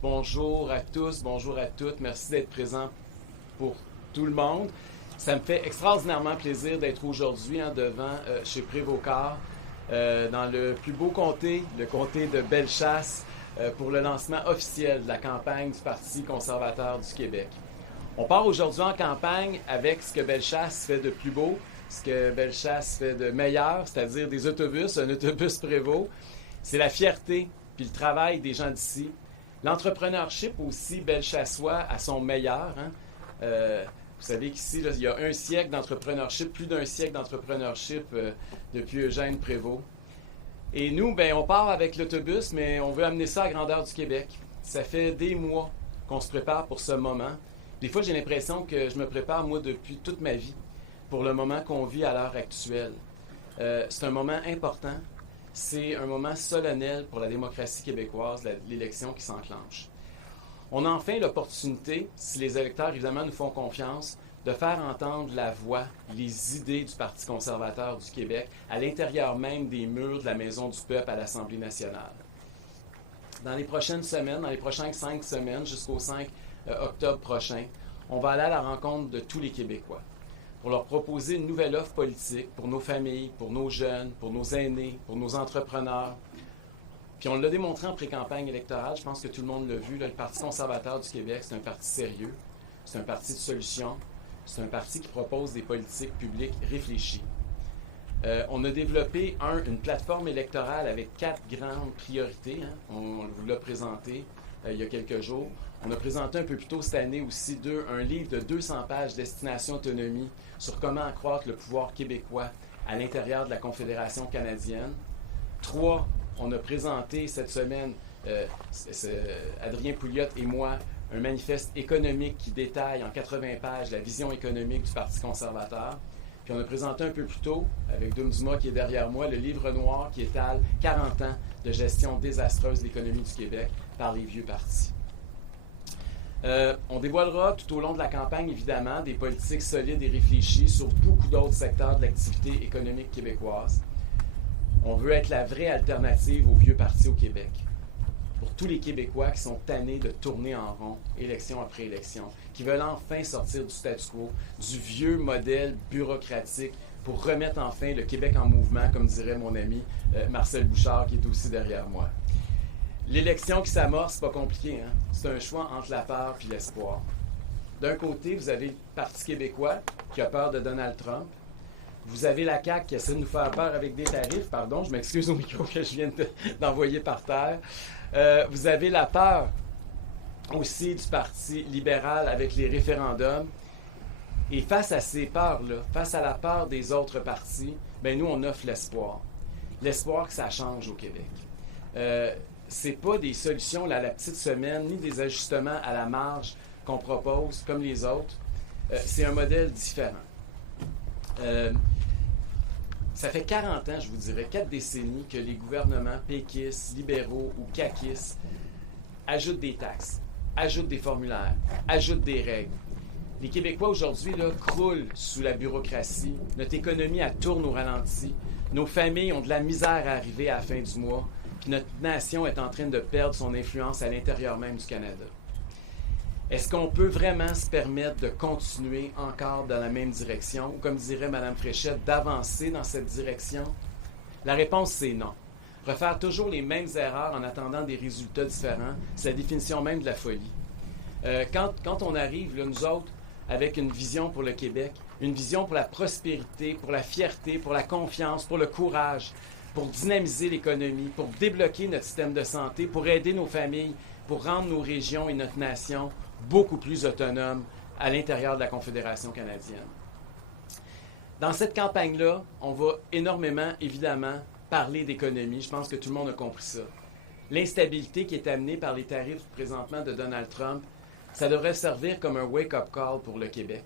Bonjour à tous, bonjour à toutes. Merci d'être présent pour tout le monde. Ça me fait extraordinairement plaisir d'être aujourd'hui devant chez Prévocard, dans le plus beau comté, le comté de Bellechasse, pour le lancement officiel de la campagne du Parti conservateur du Québec. On part aujourd'hui en campagne avec ce que Bellechasse fait de plus beau, ce que Bellechasse fait de meilleur, c'est-à-dire des autobus, un autobus Prévost. C'est la fierté puis le travail des gens d'ici. L'entrepreneurship aussi, Bellechassois, à son meilleur. Vous savez qu'ici, là, il y a un siècle d'entrepreneurship, plus d'un siècle d'entrepreneurship depuis Eugène Prévost. Et nous, ben, on part avec l'autobus, mais on veut amener ça à la grandeur du Québec. Ça fait des mois qu'on se prépare pour ce moment. Des fois, j'ai l'impression que je me prépare, moi, depuis toute ma vie, pour le moment qu'on vit à l'heure actuelle. C'est un moment important. C'est un moment solennel pour la démocratie québécoise, l'élection qui s'enclenche. On a enfin l'opportunité, si les électeurs évidemment nous font confiance, de faire entendre la voix, les idées du Parti conservateur du Québec à l'intérieur même des murs de la Maison du Peuple à l'Assemblée nationale. Dans les prochaines semaines, dans les prochaines 5 semaines, jusqu'au 5 octobre prochain, on va aller à la rencontre de tous les Québécois pour leur proposer une nouvelle offre politique pour nos familles, pour nos jeunes, pour nos aînés, pour nos entrepreneurs. Puis on l'a démontré en pré-campagne électorale, je pense que tout le monde l'a vu, là, le Parti conservateur du Québec, c'est un parti sérieux, c'est un parti de solutions, c'est un parti qui propose des politiques publiques réfléchies. On a développé, une plateforme électorale avec 4 grandes priorités. On vous l'a présenté il y a quelques jours. On a présenté un peu plus tôt cette année aussi un livre de 200 pages, Destination Autonomie, sur comment accroître le pouvoir québécois à l'intérieur de la Confédération canadienne. 3, on a présenté cette semaine, Adrien Pouliot et moi, un manifeste économique qui détaille en 80 pages la vision économique du Parti conservateur. Puis on a présenté un peu plus tôt, avec Doum Dumas qui est derrière moi, le livre noir qui étale 40 ans de gestion désastreuse de l'économie du Québec par les vieux partis. On dévoilera tout au long de la campagne, évidemment, des politiques solides et réfléchies sur beaucoup d'autres secteurs de l'activité économique québécoise. On veut être la vraie alternative aux vieux partis au Québec. Pour tous les Québécois qui sont tannés de tourner en rond, élection après élection, qui veulent enfin sortir du statu quo, du vieux modèle bureaucratique, pour remettre enfin le Québec en mouvement, comme dirait mon ami Marcel Bouchard, qui est aussi derrière moi. L'élection qui s'amorce, c'est pas compliqué, hein? C'est un choix entre la peur et l'espoir. D'un côté, vous avez le Parti québécois qui a peur de Donald Trump. Vous avez la CAQ qui essaie de nous faire peur avec des tarifs. Pardon, je m'excuse au micro que je viens d'envoyer par terre. Vous avez la peur aussi du Parti libéral avec les référendums. Et face à ces peurs-là, face à la peur des autres partis, ben nous, on offre l'espoir. L'espoir que ça change au Québec. C'est pas des solutions là, à la petite semaine, ni des ajustements à la marge qu'on propose, comme les autres. C'est un modèle différent. Ça fait 40 ans, je vous dirais, 4 décennies que les gouvernements péquistes, libéraux ou caquistes ajoutent des taxes, ajoutent des formulaires, ajoutent des règles. Les Québécois aujourd'hui là, croulent sous la bureaucratie. Notre économie elle tourne au ralenti. Nos familles ont de la misère à arriver à la fin du mois. Puis notre nation est en train de perdre son influence à l'intérieur même du Canada. Est-ce qu'on peut vraiment se permettre de continuer encore dans la même direction, ou comme dirait Mme Fréchette, d'avancer dans cette direction? La réponse, c'est non. Refaire toujours les mêmes erreurs en attendant des résultats différents, c'est la définition même de la folie. Quand on arrive, là, nous autres, avec une vision pour le Québec, une vision pour la prospérité, pour la fierté, pour la confiance, pour le courage, pour dynamiser l'économie, pour débloquer notre système de santé, pour aider nos familles, pour rendre nos régions et notre nation beaucoup plus autonomes à l'intérieur de la Confédération canadienne. Dans cette campagne-là, on va énormément, évidemment, parler d'économie. Je pense que tout le monde a compris ça. L'instabilité qui est amenée par les tarifs présentement de Donald Trump, ça devrait servir comme un wake-up call pour le Québec.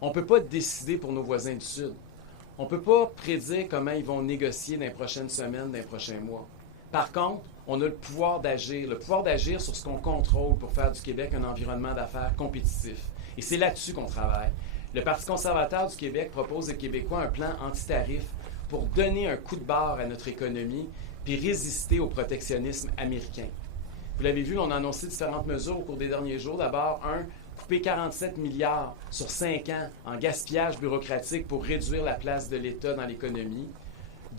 On ne peut pas décider pour nos voisins du Sud. On ne peut pas prédire comment ils vont négocier dans les prochaines semaines, dans les prochains mois. Par contre, on a le pouvoir d'agir sur ce qu'on contrôle pour faire du Québec un environnement d'affaires compétitif. Et c'est là-dessus qu'on travaille. Le Parti conservateur du Québec propose aux Québécois un plan anti-tarif pour donner un coup de barre à notre économie puis résister au protectionnisme américain. Vous l'avez vu, on a annoncé différentes mesures au cours des derniers jours. D'abord, couper 47 milliards sur 5 ans en gaspillage bureaucratique pour réduire la place de l'État dans l'économie.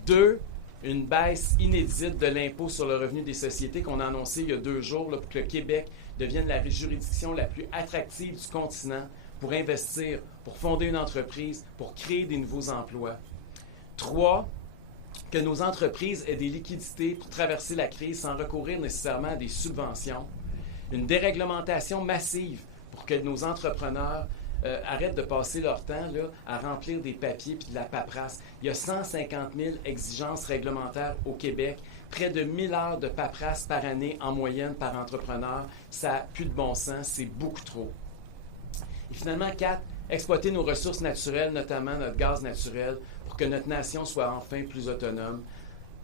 2, une baisse inédite de l'impôt sur le revenu des sociétés qu'on a annoncé il y a 2 jours là, pour que le Québec devienne la juridiction la plus attractive du continent pour investir, pour fonder une entreprise, pour créer des nouveaux emplois. 3, que nos entreprises aient des liquidités pour traverser la crise sans recourir nécessairement à des subventions. Une déréglementation massive pour que nos entrepreneurs arrêtent de passer leur temps là, à remplir des papiers et de la paperasse. Il y a 150 000 exigences réglementaires au Québec, près de 1000 heures de paperasse par année en moyenne par entrepreneur. Ça n'a plus de bon sens, c'est beaucoup trop. Et finalement, 4, exploiter nos ressources naturelles, notamment notre gaz naturel, pour que notre nation soit enfin plus autonome,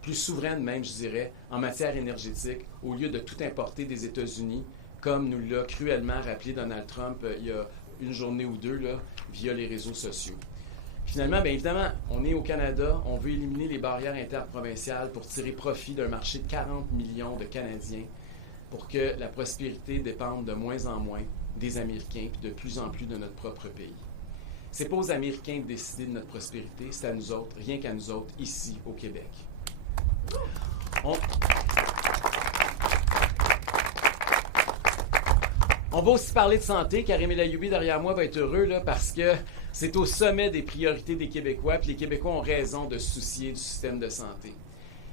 plus souveraine même, je dirais, en matière énergétique, au lieu de tout importer des États-Unis, comme nous l'a cruellement rappelé Donald Trump il y a une journée ou 2, là, via les réseaux sociaux. Finalement, bien évidemment, on est au Canada, on veut éliminer les barrières interprovinciales pour tirer profit d'un marché de 40 millions de Canadiens, pour que la prospérité dépende de moins en moins des Américains, puis de plus en plus de notre propre pays. C'est pas aux Américains de décider de notre prospérité, c'est à nous autres, rien qu'à nous autres, ici, au Québec. On va aussi parler de santé. Karim El Ayoumi, derrière moi, va être heureux là, parce que c'est au sommet des priorités des Québécois, puis les Québécois ont raison de se soucier du système de santé.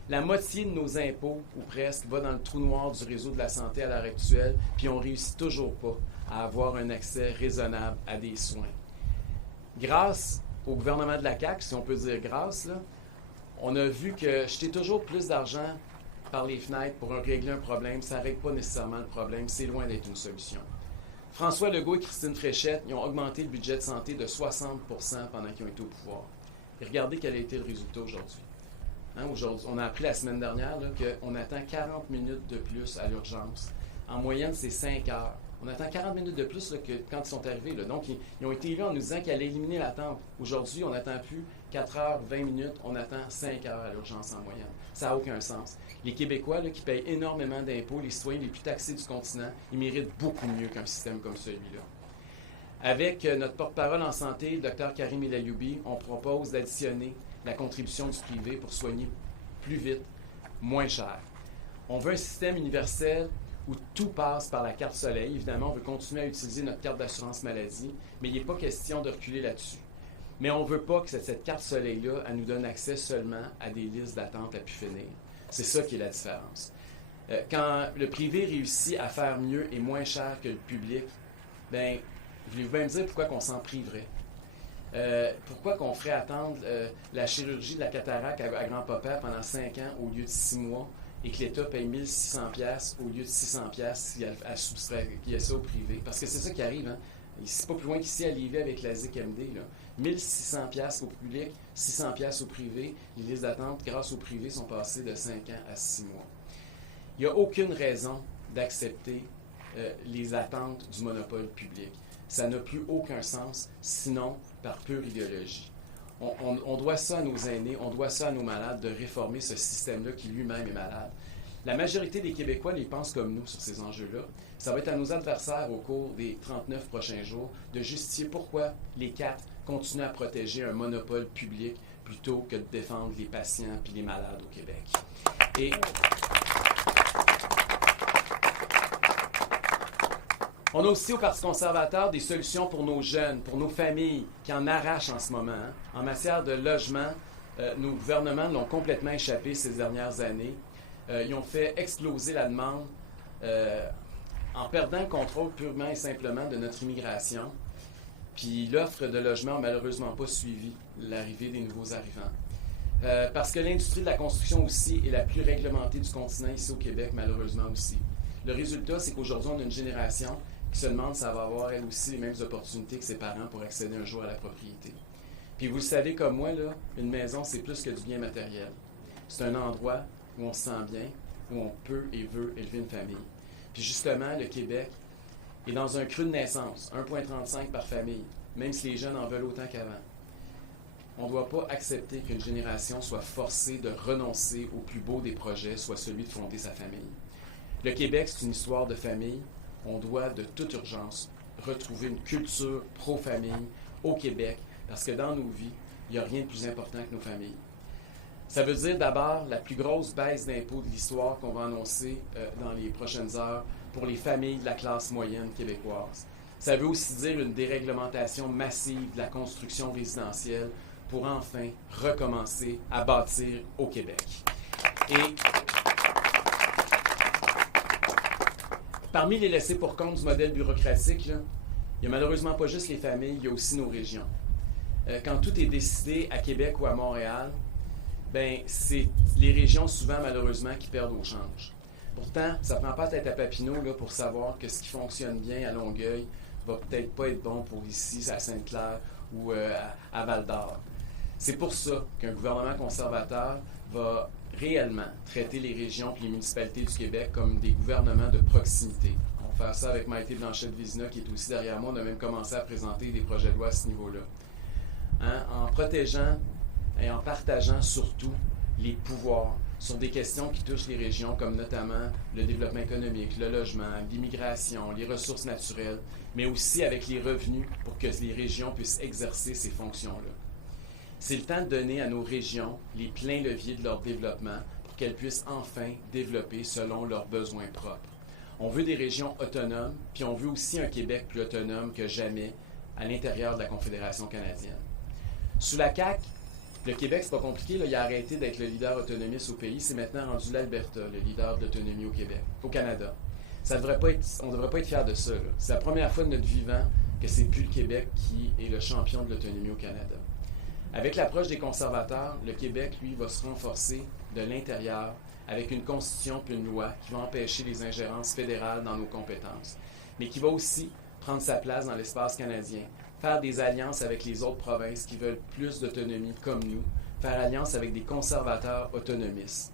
La moitié de nos impôts, ou presque, va dans le trou noir du réseau de la santé à l'heure actuelle, puis on ne réussit toujours pas à avoir un accès raisonnable à des soins. Grâce au gouvernement de la CAQ, si on peut dire grâce, là, on a vu que jeter toujours plus d'argent par les fenêtres pour régler un problème, ça ne règle pas nécessairement le problème, c'est loin d'être une solution. François Legault et Christine Fréchette, ils ont augmenté le budget de santé de 60% pendant qu'ils ont été au pouvoir. Et regardez quel a été le résultat aujourd'hui. Aujourd'hui, on a appris la semaine dernière qu'on attend 40 minutes de plus à l'urgence. En moyenne, c'est 5 heures. On attend 40 minutes de plus là, que quand ils sont arrivés. Là. Donc, ils ont été élus en nous disant qu'ils allaient éliminer l'attente. Aujourd'hui, on n'attend plus 4 heures, 20 minutes, on attend 5 heures à l'urgence en moyenne. Ça n'a aucun sens. Les Québécois là, qui payent énormément d'impôts, les citoyens les plus taxés du continent, ils méritent beaucoup mieux qu'un système comme celui-là. Avec notre porte-parole en santé, le Dr Karim El Ayoumi, on propose d'additionner la contribution du privé pour soigner plus vite, moins cher. On veut un système universel où tout passe par la carte Soleil. Évidemment, on veut continuer à utiliser notre carte d'assurance maladie, mais il n'est pas question de reculer là-dessus. Mais on ne veut pas que cette carte Soleil-là, elle nous donne accès seulement à des listes d'attente à pu finir. C'est ça qui est la différence. Quand le privé réussit à faire mieux et moins cher que le public, bien, voulez-vous bien me dire pourquoi qu'on s'en priverait? Pourquoi qu'on ferait attendre la chirurgie de la cataracte à grand-papa pendant 5 ans au lieu de 6 mois et que l'État paye 1600$ au lieu de 600$ s'il y a ça au privé? Parce que c'est ça qui arrive, hein? C'est pas plus loin qu'ici à Lévis avec la ZIC-MD. 1600$ au public, 600$ au privé. Les listes d'attente, grâce au privé, sont passées de 5 ans à 6 mois. Il n'y a aucune raison d'accepter les attentes du monopole public. Ça n'a plus aucun sens, sinon par pure idéologie. On doit ça à nos aînés, on doit ça à nos malades de réformer ce système-là qui lui-même est malade. La majorité des Québécois les pensent comme nous sur ces enjeux-là. Ça va être à nos adversaires au cours des 39 prochains jours de justifier pourquoi les 4 continuent à protéger un monopole public plutôt que de défendre les patients et les malades au Québec. Et on a aussi au Parti conservateur des solutions pour nos jeunes, pour nos familles qui en arrachent en ce moment. Hein. En matière de logement, nos gouvernements l'ont complètement échappé ces dernières années. Ils ont fait exploser la demande en perdant le contrôle purement et simplement de notre immigration. Puis l'offre de logement n'a malheureusement pas suivi l'arrivée des nouveaux arrivants. Parce que l'industrie de la construction aussi est la plus réglementée du continent ici au Québec, malheureusement aussi. Le résultat, c'est qu'aujourd'hui, on a une génération qui se demande si elle va avoir elle aussi les mêmes opportunités que ses parents pour accéder un jour à la propriété. Puis vous le savez comme moi, là, une maison, c'est plus que du bien matériel. C'est un endroit où on se sent bien, où on peut et veut élever une famille. Puis justement, le Québec est dans un creux de naissance, 1,35 par famille, même si les jeunes en veulent autant qu'avant. On ne doit pas accepter qu'une génération soit forcée de renoncer au plus beau des projets, soit celui de fonder sa famille. Le Québec, c'est une histoire de famille. On doit de toute urgence retrouver une culture pro-famille au Québec, parce que dans nos vies, il n'y a rien de plus important que nos familles. Ça veut dire d'abord la plus grosse baisse d'impôts de l'histoire qu'on va annoncer dans les prochaines heures pour les familles de la classe moyenne québécoise. Ça veut aussi dire une déréglementation massive de la construction résidentielle pour enfin recommencer à bâtir au Québec. Et parmi les laissés pour compte du modèle bureaucratique, là, il n'y a malheureusement pas juste les familles, il y a aussi nos régions. Quand tout est décidé à Québec ou à Montréal, ben c'est les régions souvent malheureusement qui perdent au change. Pourtant, ça ne prend pas tête à Papineau là, pour savoir que ce qui fonctionne bien à Longueuil va peut-être pas être bon pour ici, à Sainte-Claire ou à Val-d'Or. C'est pour ça qu'un gouvernement conservateur va réellement traiter les régions et les municipalités du Québec comme des gouvernements de proximité. On va faire ça avec Maïté Blanchette-Vizina qui est aussi derrière moi. On a même commencé à présenter des projets de loi à ce niveau-là. En protégeant et en partageant surtout les pouvoirs sur des questions qui touchent les régions, comme notamment le développement économique, le logement, l'immigration, les ressources naturelles, mais aussi avec les revenus pour que les régions puissent exercer ces fonctions-là. C'est le temps de donner à nos régions les pleins leviers de leur développement pour qu'elles puissent enfin développer selon leurs besoins propres. On veut des régions autonomes, puis on veut aussi un Québec plus autonome que jamais à l'intérieur de la Confédération canadienne. Sous la CAQ, le Québec, c'est pas compliqué, là, il a arrêté d'être le leader autonomiste au pays, c'est maintenant rendu l'Alberta, le leader de l'autonomie au Québec, au Canada. On ne devrait pas être fiers de ça. Là. C'est la première fois de notre vivant que c'est plus le Québec qui est le champion de l'autonomie au Canada. Avec l'approche des conservateurs, le Québec, lui, va se renforcer de l'intérieur avec une constitution puis une loi qui va empêcher les ingérences fédérales dans nos compétences, mais qui va aussi prendre sa place dans l'espace canadien, faire des alliances avec les autres provinces qui veulent plus d'autonomie comme nous, faire alliance avec des conservateurs autonomistes.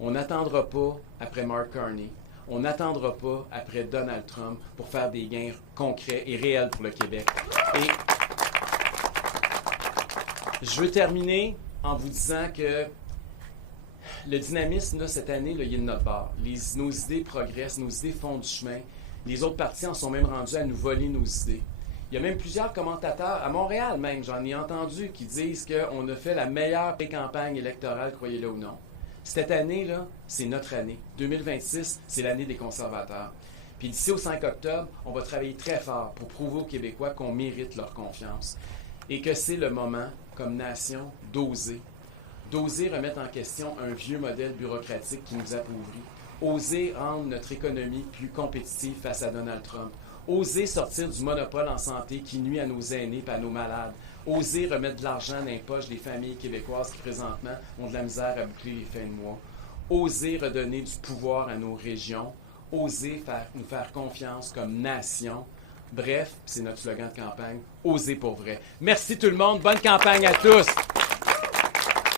On n'attendra pas après Mark Carney, on n'attendra pas après Donald Trump pour faire des gains concrets et réels pour le Québec. Et je veux terminer en vous disant que le dynamisme, là, cette année, là, il est de notre bord. Nos idées progressent, nos idées font du chemin. Les autres partis en sont même rendus à nous voler nos idées. Il y a même plusieurs commentateurs, à Montréal même, j'en ai entendu, qui disent qu'on a fait la meilleure campagne électorale, croyez-le ou non. Cette année-là, c'est notre année. 2026, c'est l'année des conservateurs. Puis d'ici au 5 octobre, on va travailler très fort pour prouver aux Québécois qu'on mérite leur confiance. Et que c'est le moment, comme nation, d'oser remettre en question un vieux modèle bureaucratique qui nous appauvrit. Oser rendre notre économie plus compétitive face à Donald Trump. Oser sortir du monopole en santé qui nuit à nos aînés et à nos malades. Oser remettre de l'argent dans les poches des familles québécoises qui, présentement, ont de la misère à boucler les fins de mois. Oser redonner du pouvoir à nos régions. Oser nous faire confiance comme nation. Bref, c'est notre slogan de campagne, oser pour vrai. Merci tout le monde, bonne campagne à tous!